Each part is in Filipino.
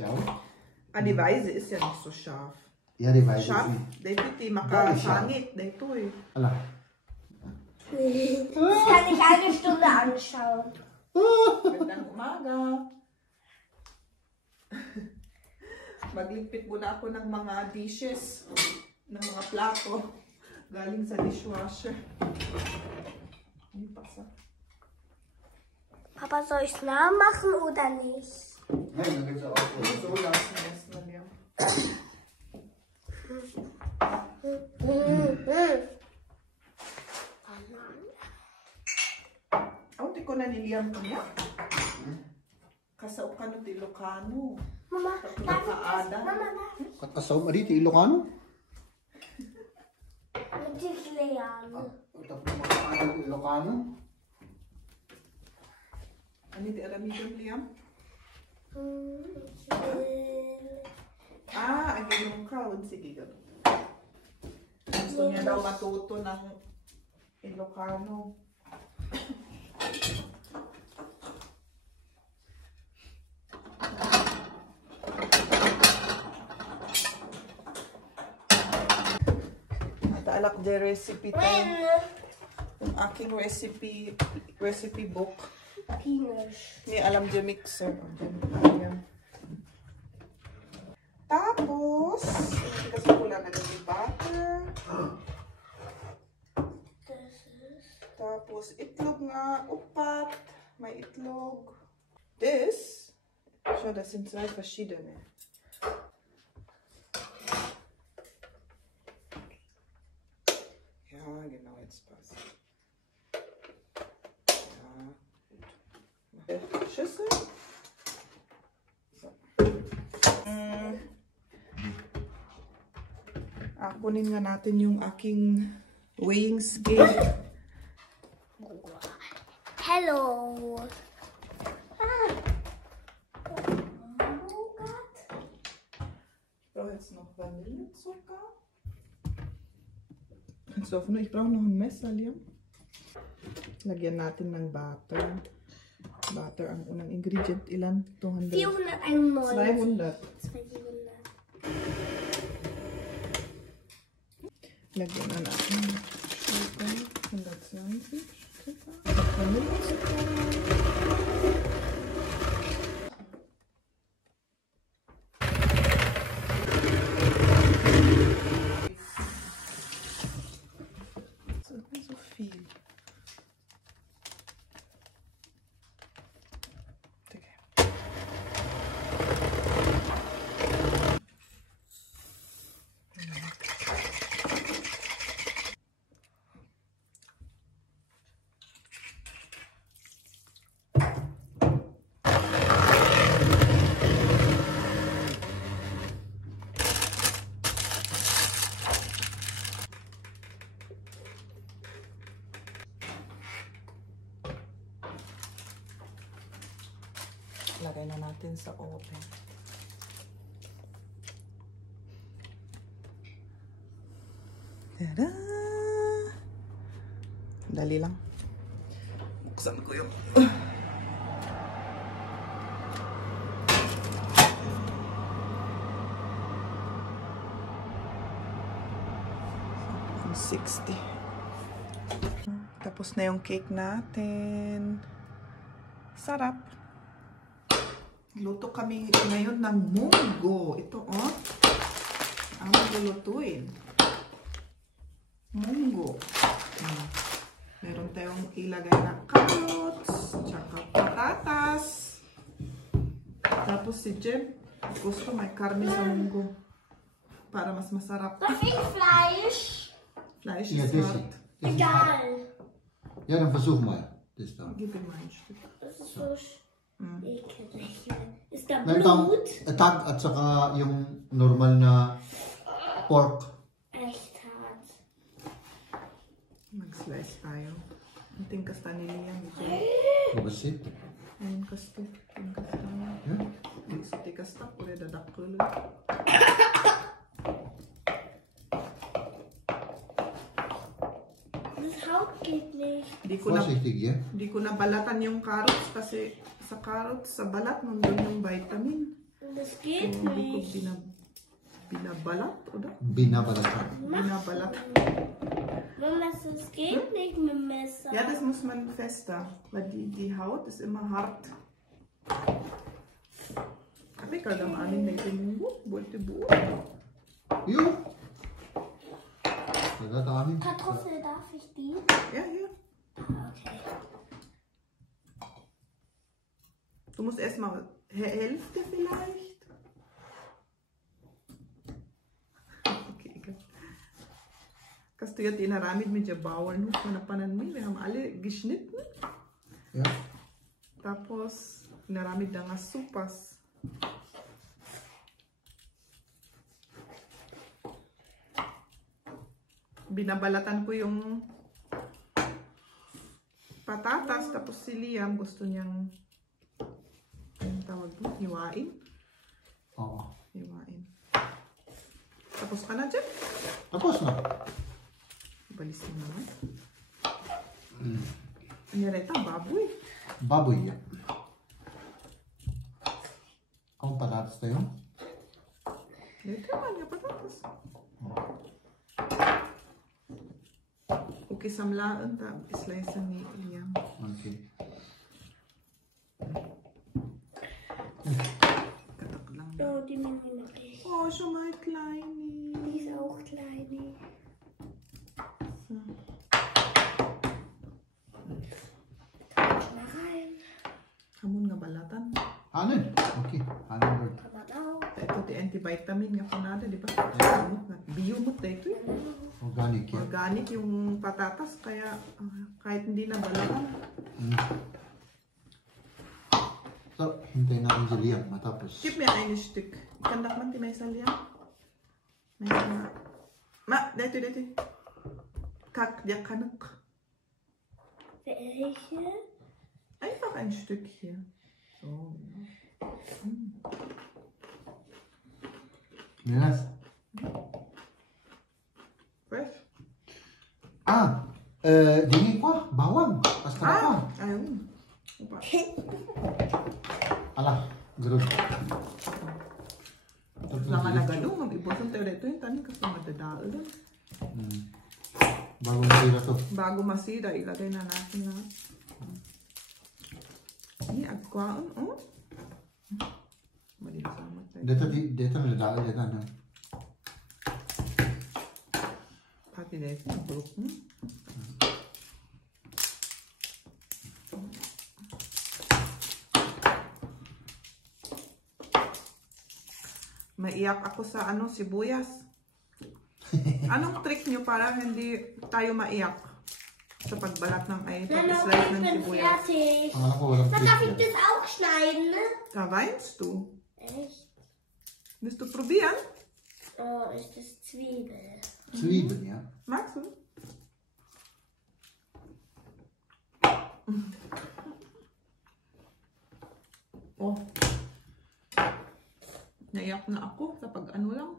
Schau. Ah, die Weiße ist ja nicht so scharf. Ja, die Weiße Scharf, ist nicht. die makasangit, dito eh. Ala. Das kann ich eine Stunde anschauen. Magandang umaga. Magligpit muna ako ng mga dishes, ng mga plato, galing sa dishwasher. Papa, soll ich es nachmachen oder nicht? Nein, dann gibt's auch. So lassen wir es mal, ja. Hindi ko na niliyam ko niya. Kasaw ka ng Ilocano. Mama, darf ich das? Mama, Katasaw mo dito, Ilocano? Mit Leane. Tapos makakaalam Ilocano? Ano di alam yung liyam? Ich will... Ang inyong kaon. Sige, gano'n. Gusto niya daw matuto ng Ilocano. Alak de recipe tayo. Yung aking recipe book. Penis. Ni alam dyan mixer. Ayan. Tapos, kasi wala na yung butter. Tapos, itlog nga, upat. May itlog. This, schau, das sind zwei verschiedene. Ja, genau, jetzt passt. Ja, gut. Schüssel. So. Kunin nga natin yung aking weighing scale. Hello. Ich brauche jetzt noch Vanillezucker. Kannst du auf nur, ich brauche noch ein Messer, Liam. Lagyan natin ng butter. Butter ang unang ingredient. Ilan? 200? 491. 200. Lagyan na natin ng sugar. 120 Zucker. Vanillezucker. Lagay na natin sa oven. Tada! Dali lang. Buksan ko yung... From 60. Tapos na yung cake natin. Sarap! Luto kami ngayon ng munggo. Ito, oh. Ang lulutuin. Munggo. Meron tayong ilagay na carrots, tsaka patatas. Tapos si Jem, gusto may karne sa munggo. Para mas masarap. Darf ich Fleisch? Fleisch Ja, ist das hart. Egal. Ja, dann versuch mal. Das da. Gib ihm ein Stück. Das ist so ekelig. Ist da Meron Blut? tag at saka yung normal na pork. Echt hart. Mag-slice tayo. Ang tingkas ta nila yan. Mabasit. Ayun kasto. Tingkas tayo. Yeah. Tingkas ta. Ure dadakul. Das Haut geht nicht. Vorsichtig, ja? Di ko na balatan yung carrots kasi sa carrots, sa balat, nandun yung vitamin. Das geht Hindi ko nicht. binabalat, oder? Binabalatan. Binabalat. Mama, das geht nicht mit dem Messer. Ja, das muss man fester, weil die Haut ist immer hart. Tapi kadang amin na ito munggo, buti buo. Jo. Wala tayo. Kartoffel, darf ich die? Ja, ja. Okay. Du musst erstmal Hälfte vielleicht. Okay, egal. Kasi yun, tinaramid medyo bawal. No? Panapanan mo, wir haben alle geschnitten. Ja. Tapos, tinaramid na nga supas. Binabalatan ko yung patatas. Tapos si Liam gusto niyang anong tawag doon? Hiwain. Oo. Hiwain. Tapos ka na dyan? Tapos na. Balis mo naman. Nyareta, baboy. Baboy yan. Ang patatas na yun? Ito man yung patatas. Okay, samlaan ta. Slice ni Liam. Okay. Katak lang. Oh, die nehmen wir noch nicht. Oh, schon mal kleini. Die ist auch klein. So. Mal rein. Hamon nga balatan. Hanin. Okay. Hanin word. Kann man auch. Ito di antivitamin nga panada, di ba? Biomot na ito eh. Organic yan. Organic yung patatas, kaya kahit hindi na balatan. So, hintayin natin si Liam matapos. Gib mir ein Stück. Kan dak man may salya? May salya. Ma, dito. Kak, der kanuk. Welche? Einfach ein Stück hier. So. Yes. Fresh. Dingin ko. Bawang. Basta na ka. Ayun. Opa. Alah, gerud. Lama na galo, mag-ibosan tayo dito yung tanin kasi madadaal doon. Bagong masira to. Bago masira, ilagay na natin na. Ini agkwaan, oh. Mali sama tayo. Dito na dahil dito na. Pati dito, bulok mo. Maiyak ako sa sibuyas. Anong trick nyo para hindi tayo maiyak sa pagbalat ng Mama, pag-slice ich ng bin sibuyas? fertig. Ang alam ko walang Dann darf ich trick yan. das auch schneiden, ne? Da weinst du. Echt? Willst du probieren? Oh, ist das Zwiebel? Zwiebeln, ja. Magst du? Oh. Naiyak na ako sa pag-ano lang.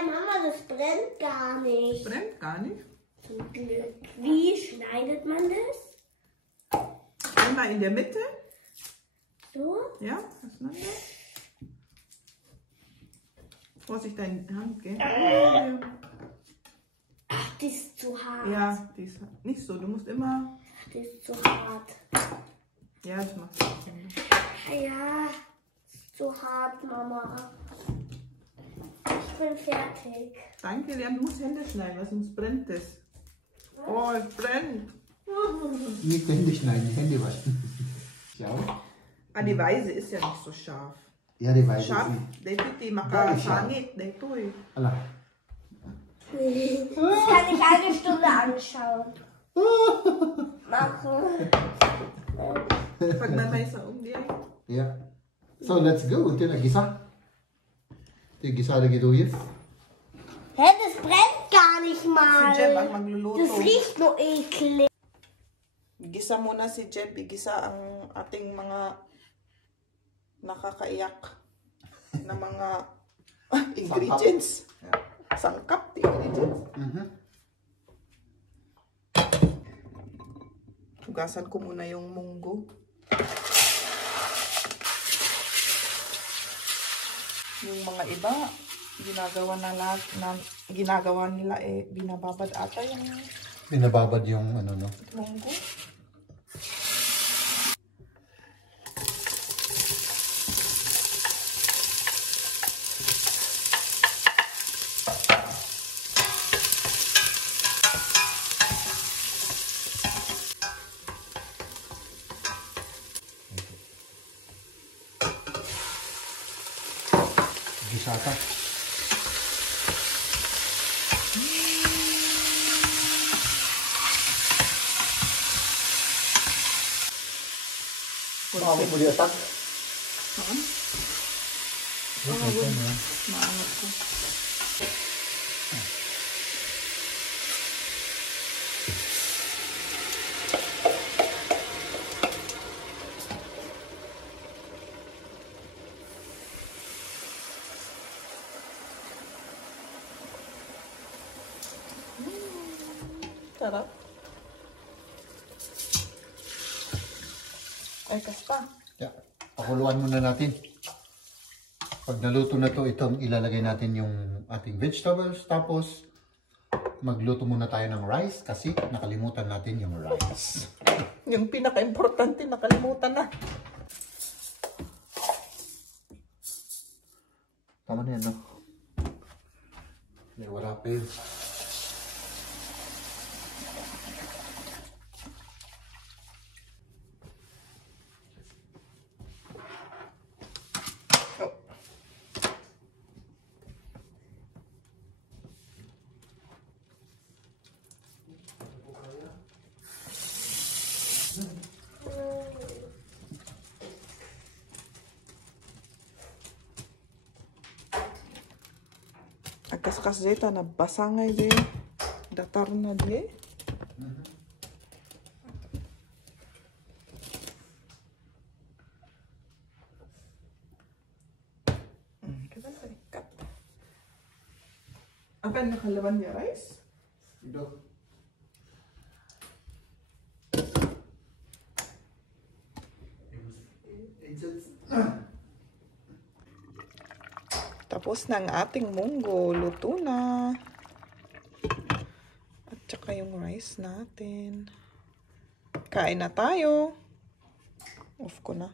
Mama, das brennt gar nicht. Brennt gar nicht. Zum Glück. Wie schneidet man das? Einmal in der Mitte. So? Ja, auseinander. Vorsicht, deine Hand, gell? Ach, die ist zu hart. Ja, die ist nicht so. Du musst immer... Die ist zu hart. Ja, das machst du. Ja, ist zu hart, Mama. Ich bin fertig. Danke, Liam. Du musst Hände schneiden, weil sonst brennt es. Oh, es brennt. Nicht Hände schneiden, Hände waschen. Schau. Ah, die Weise ist ja nicht so scharf. Ja, die weiß Scharf, ich. dito di makasangit. Dito eh. Alah. Das kann ich eine Stunde anschauen. Machen. Pag may sa di ay. Ja. So, let's go. Ito na gisa. Ito yung gisa na giduyin. Hä, das brennt gar nicht mal. Si Jeb ang magluluto. Das riecht nur eklig. Gisa muna si Jeb. Igisa ang ating mga nakakaiyak na mga ingredients. Sangkap, ingredients. Hugasan ko muna yung munggo. Yung mga iba, ginagawa nila binababad ata yung Binababad yung ano, no? munggo. Gisata. Bakit mo liyatak? Saan? Maangat ko. Sarap. Ay, kaspa. Yeah. Pakuluan muna natin. Pag naluto na to, itong ilalagay natin yung ating vegetables. Tapos, magluto muna tayo ng rice kasi nakalimutan natin yung rice. Yung pinaka-importante, nakalimutan na. Tama na yan, no? May wala pa yun. Oh. Agkas-kas dito na basangay di. Datar na di. Kita na ikat. Akan nakalaban niya rice? Ito. Tapos na ang ating munggo. Luto na. At saka yung rice natin. Kain na tayo. Off ko na.